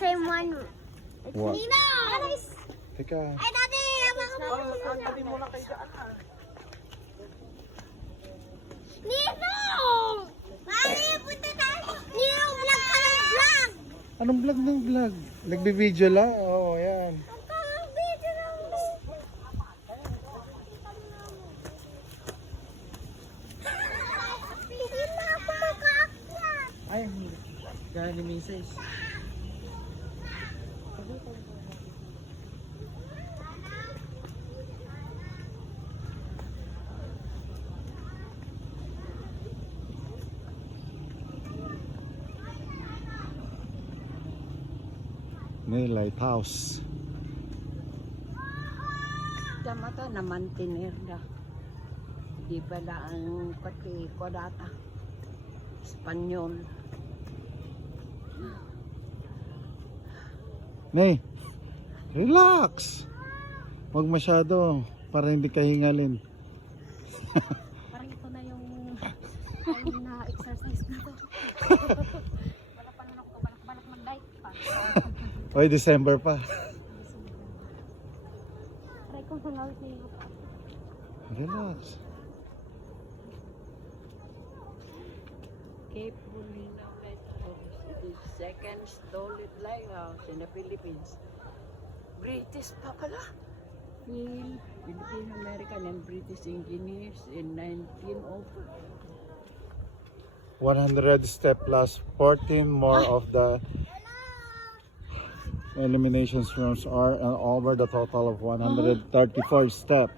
same one. It's What? Nino! Teka. Ay, Daddy! Tabi muna kayo dyan. Nino! Mami, punta tayo! Nino, vlog ka ng vlog! Anong vlog ng vlog? Nagbe-video lang? Oo, yan. Ang video ng vlog. Hindi na ako makaakyat. Ay, gaya ni Mrs. May lighthouse. Tama to na mantinir na. Di pala ang pati ko data. Espanyol. Nay, relax. Huwag masyado para hindi ka hingalin. Parang ito na yung na-exercise na to. Wala pa naman ako balak mag-diet pa. Oy, December pa. Try kong halawit na yung Relax. Cape Bulina Lighthouse. It is second tallest lighthouse in the Philippines. British pa pala. Philippine American and British engineers in 1904. 100 step plus 14 more of the eliminations rooms are over the total of 134 step.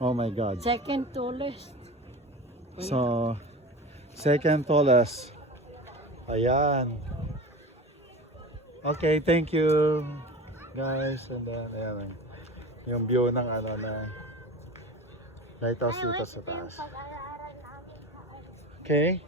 Oh my god. Second tallest. So, second tallest. Ayan. Okay, thank you guys. And then, ayan. Yung view ng ano na lighthouse dito sa taas. Pag-aaral namin. Okay.